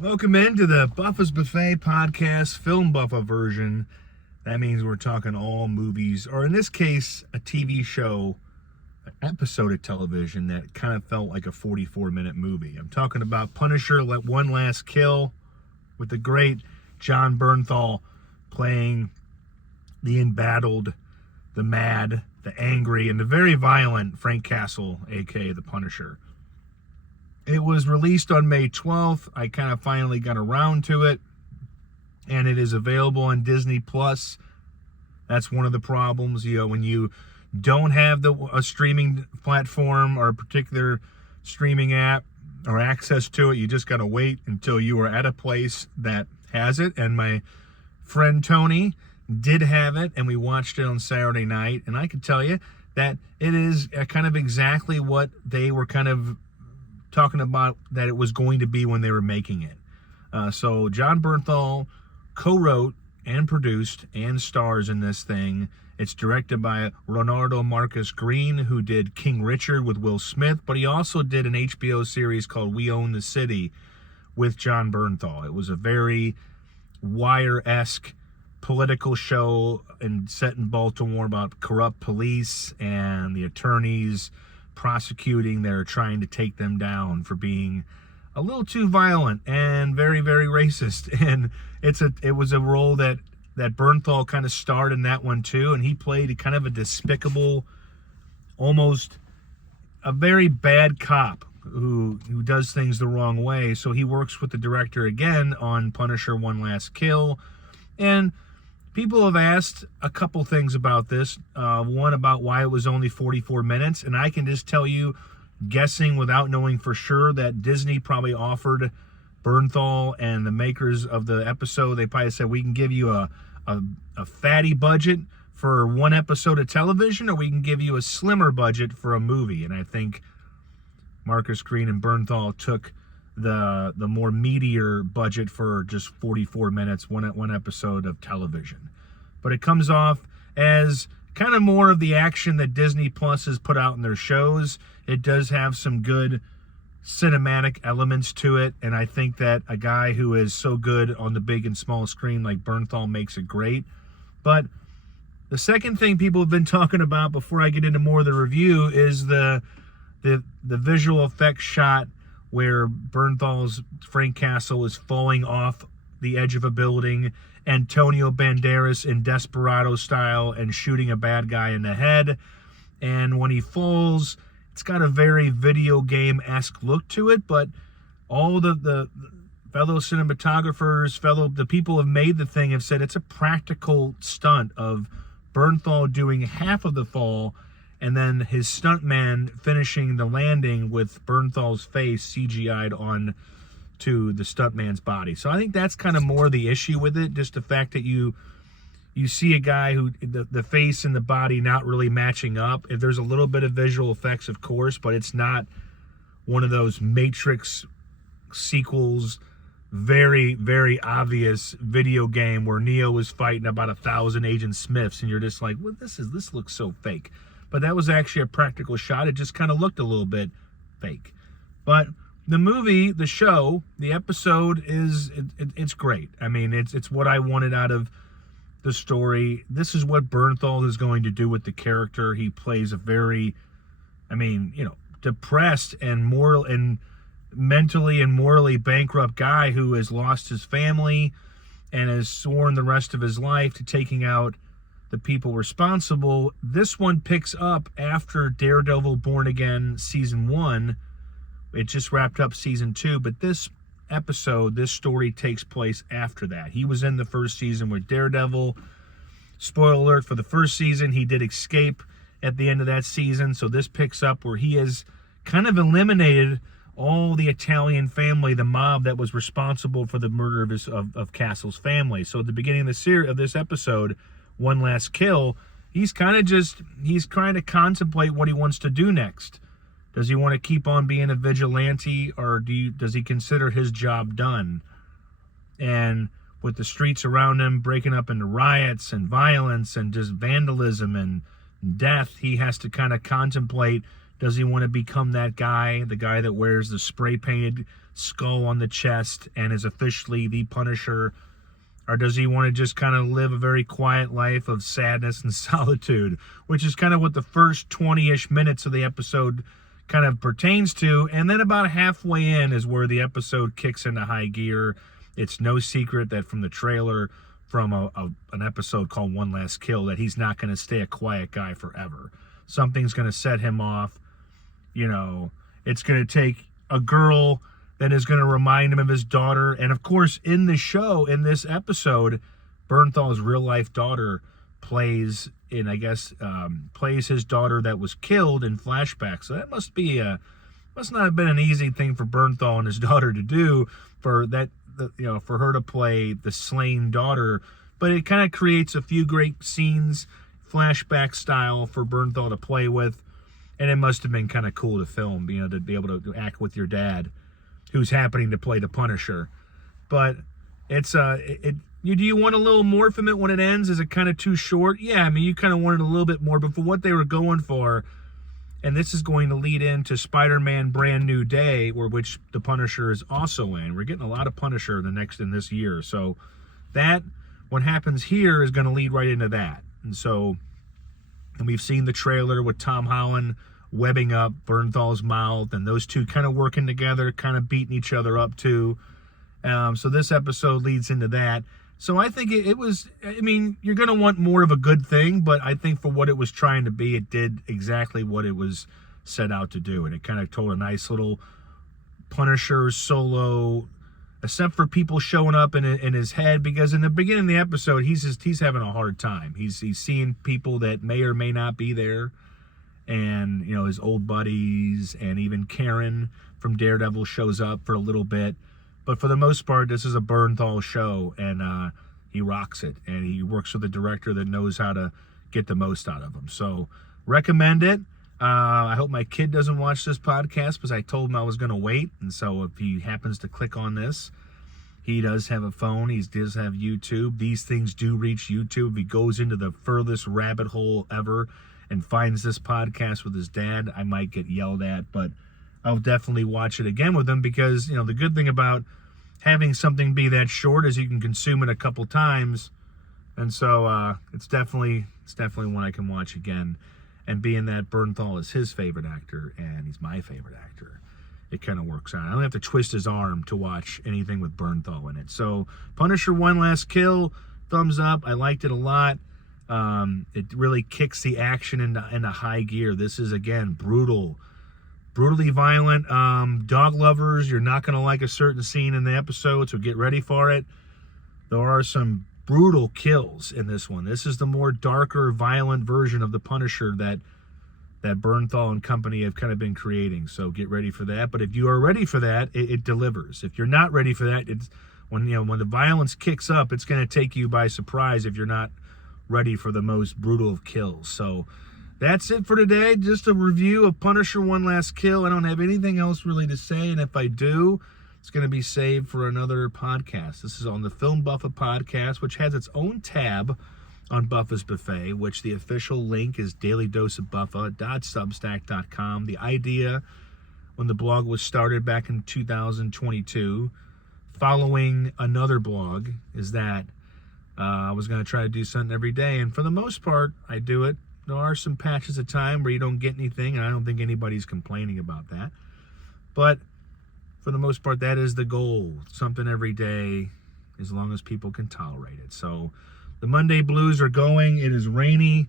Welcome into the Buffa's Buffet podcast, film Buffa version. That means we're talking all movies, or in this case, a TV show, an episode of television that kind of felt like a 44-minute movie. I'm talking about Punisher, One Last Kill, with the great Jon Bernthal playing the embattled, the mad, the angry, and the very violent Frank Castle, aka the Punisher. It was released on May 12th. I kind of finally got around to it, and it is available on Disney Plus. That's one of the problems, when you don't have a streaming platform or a particular streaming app or access to it. You just got to wait until you are at a place that has it. And my friend Tony did have it, and we watched it on Saturday night. And I can tell you that it is kind of exactly what they were kind of talking about that it was going to be when they were making it. So Jon Bernthal co-wrote and produced and stars in this thing. It's directed by Leonardo Marcus Green, who did King Richard with Will Smith, but he also did an HBO series called We Own the City with Jon Bernthal. It was a very Wire-esque political show set in Baltimore about corrupt police and the attorneys prosecuting. They're trying to take them down for being a little too violent and very, very racist. And it was a role that Bernthal kind of starred in that one too, and he played kind of a despicable, almost a very bad cop who does things the wrong way. So he works with the director again on Punisher: One Last Kill. And people have asked a couple things about this. One about why it was only 44 minutes. And I can just tell you, guessing without knowing for sure, that Disney probably offered Bernthal and the makers of the episode, they probably said, we can give you a fatty budget for one episode of television, or we can give you a slimmer budget for a movie. And I think Marcus Green and Bernthal took the more meatier budget for just 44 minutes, one episode of television. But it comes off as kind of more of the action that Disney Plus has put out in their shows. It does have some good cinematic elements to it, and I think that a guy who is so good on the big and small screen like Bernthal makes it great. But the second thing people have been talking about before I get into more of the review is the visual effects shot where Bernthal's Frank Castle is falling off the edge of a building, Antonio Banderas in Desperado style, and shooting a bad guy in the head. And when he falls, it's got a very video game-esque look to it, but all the fellow cinematographers, the people who have made the thing have said it's a practical stunt of Bernthal doing half of the fall and then his stuntman finishing the landing with Bernthal's face CGI'd on to the stuntman's body. So I think that's kind of more the issue with it, just the fact that you see a guy who the face and the body not really matching up. If there's a little bit of visual effects, of course, but it's not one of those Matrix sequels, very, very obvious video game where Neo is fighting about 1,000 Agent Smiths, and you're just like, well, this looks so fake. But that was actually a practical shot. It just kind of looked a little bit fake. But the movie, the show, the episode it's great. I mean, it's what I wanted out of the story. This is what Bernthal is going to do with the character. He plays a very, depressed and mentally and morally bankrupt guy who has lost his family and has sworn the rest of his life to taking out the people responsible. This one picks up after Daredevil Born Again Season 1. It just wrapped up Season 2, but this story takes place after that. He was in the first season with Daredevil. Spoiler alert for the first season, he did escape at the end of that season, so this picks up where he has kind of eliminated all the Italian family, the mob that was responsible for the murder of Castle's family. So at the beginning of this episode, One Last Kill, he's trying to contemplate what he wants to do next. Does he want to keep on being a vigilante, or does he consider his job done? And with the streets around him breaking up into riots and violence and just vandalism and death, he has to kind of contemplate, Does he want to become that guy, the guy that wears the spray-painted skull on the chest and is officially the Punisher? Or does he want to just kind of live a very quiet life of sadness and solitude, which is kind of what the first 20-ish minutes of the episode kind of pertains to. And then about halfway in is where the episode kicks into high gear. It's no secret that from the trailer from an episode called One Last Kill that he's not going to stay a quiet guy forever. Something's going to set him off. You know, it's going to take a girl that is going to remind him of his daughter. And of course, in the show, in this episode, Bernthal's real life daughter plays his daughter that was killed in flashback. So that must not have been an easy thing for Bernthal and his daughter to do, for her to play the slain daughter. But it kind of creates a few great scenes, flashback style, for Bernthal to play with. And it must have been kind of cool to film, to be able to act with your dad, who's happening to play the Punisher. But it's do you want a little more from it when it ends? Is it kind of too short? Yeah, I mean, you kind of wanted a little bit more, but for what they were going for, and this is going to lead into Spider-Man Brand New Day, which the Punisher is also in. We're getting a lot of Punisher in this year. So that, what happens here is going to lead right into that. And we've seen the trailer with Tom Holland webbing up Bernthal's mouth, and those two kind of working together, kind of beating each other up too. So this episode leads into that. So I think it was, I mean, you're going to want more of a good thing, but I think for what it was trying to be, it did exactly what it was set out to do. And it kind of told a nice little Punisher solo, except for people showing up in his head, because in the beginning of the episode, he's having a hard time. He's seeing people that may or may not be there, and his old buddies, and even Karen from Daredevil shows up for a little bit. But for the most part, this is a Bernthal show, and he rocks it, and he works with a director that knows how to get the most out of him. So recommend it. I hope my kid doesn't watch this podcast, because I told him I was going to wait. And so if he happens to click on this, he does have a phone. He does have YouTube. These things do reach YouTube. If he goes into the furthest rabbit hole ever and finds this podcast with his dad, I might get yelled at, but I'll definitely watch it again with him, because, the good thing about having something be that short is you can consume it a couple times. And so it's definitely one I can watch again. And being that Bernthal is his favorite actor and he's my favorite actor, it kind of works out. I don't have to twist his arm to watch anything with Bernthal in it. So Punisher One Last Kill, thumbs up. I liked it a lot. It really kicks the action into high gear. This is, again, brutally violent. Dog lovers, you're not going to like a certain scene in the episode, so get ready for it. There are some brutal kills in this one. This is the more darker, violent version of the Punisher that Bernthal and company have kind of been creating. So get ready for that. But if you are ready for that, it delivers. If you're not ready for that, it's when the violence kicks up, it's going to take you by surprise if you're not ready for the most brutal of kills. So that's it for today. Just a review of Punisher One Last Kill. I don't have anything else really to say, and if I do, it's going to be saved for another podcast. This is on the Film Buffa podcast, which has its own tab on Buffa's Buffet, which the official link is dailydoseofbuffa.substack.com. The idea when the blog was started back in 2022, following another blog, is that I was going to try to do something every day, and for the most part, I do it. There are some patches of time where you don't get anything, and I don't think anybody's complaining about that. But for the most part, that is the goal. Something every day, as long as people can tolerate it. So the Monday blues are going. It is rainy,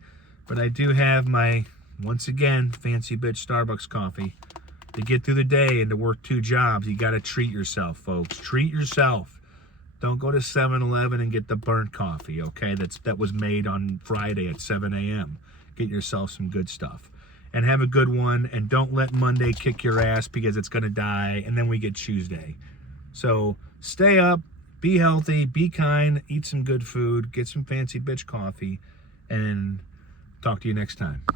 but I do have my, once again, fancy bitch Starbucks coffee to get through the day and to work 2 jobs. You got to treat yourself, folks. Treat yourself. Don't go to 7-Eleven and get the burnt coffee, okay? That was made on Friday at 7 a.m. Get yourself some good stuff. And have a good one. And don't let Monday kick your ass, because it's going to die. And then we get Tuesday. So stay up. Be healthy. Be kind. Eat some good food. Get some fancy bitch coffee. And talk to you next time.